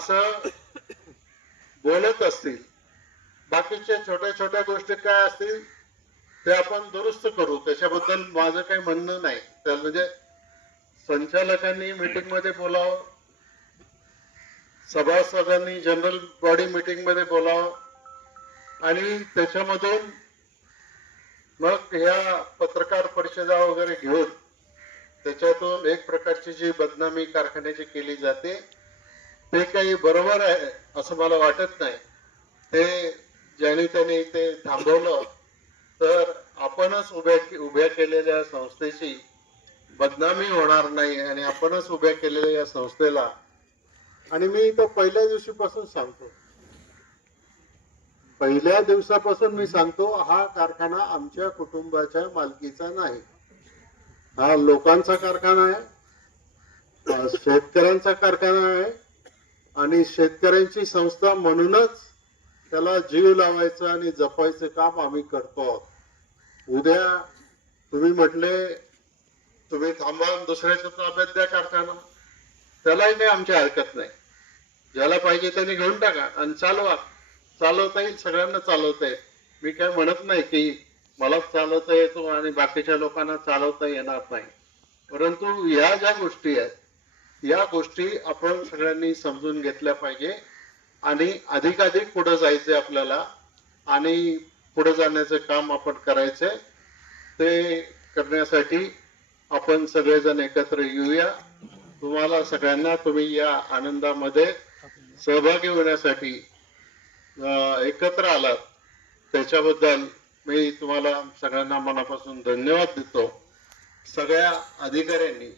असं बोलत असतील. बाकीच्या छोट्या छोट्या गोष्टी काय असतील ते आपण दुरुस्त करू. त्याच्याबद्दल माझं काही म्हणणं नाही. तर म्हणजे संचालकांनी मीटिंगमध्ये बोलावं सभासदांनी जनरल बॉडी मीटिंगमध्ये बोलावं आणि त्याच्यामधून मग ह्या पत्रकार परिषदा वगैरे घेऊन त्याच्यातून एक प्रकारची जी बदनामी कारखान्याची केली जाते ते काही बरोबर आहे असं मला वाटत नाही. ते ज्याने त्याने ते थांबवलं तर आपणच उभ्या उभ्या केलेल्या संस्थेची बदनामी होणार नाही आणि आपणच उभ्या केलेल्या या संस्थेला. आणि मी तर पहिल्या दिवशीपासून सांगतो. पहिल्या दिवसापासून मी सांगतो हा कारखाना आमच्या कुटुंबाच्या मालकीचा नाही. हा लोकांचा कारखाना आहे. शेतकऱ्यांचा कारखाना आहे. आणि शेतकऱ्यांची संस्था म्हणूनच त्याला जीव लावायचं आणि जपायचं काम आम्ही करतो आहोत. उद्या तुम्ही म्हटले तुम्ही थांबा दुसऱ्याच्या ताब्यात द्या कारखाना. त्यालाही नाही आमची हरकत नाही. ज्याला पाहिजे त्यांनी घेऊन टाका आणि चालवा. चालवता येईल सगळ्यांना चालवता येईल. मी काय म्हणत नाही की मलाच चालवता येतो आणि बाकीच्या लोकांना चालवता येणार नाही. परंतु या ज्या गोष्टी आहेत या गोष्टी आपण सगळ्यांनी समजून घेतल्या पाहिजे आणि अधिकाधिक पुढे जायचंय आपल्याला आणि पुढे जाण्याचं काम आपण करायचंय. ते करण्यासाठी आपण सगळेजण एकत्र येऊया. तुम्हाला सगळ्यांना तुम्ही या आनंदामध्ये सहभागी होण्यासाठी एकत्र आलात. त्याच्याबद्दल मी तुम्हाला सगळ्यांना मनापासून धन्यवाद देतो. सगळ्या अधिकाऱ्यांनी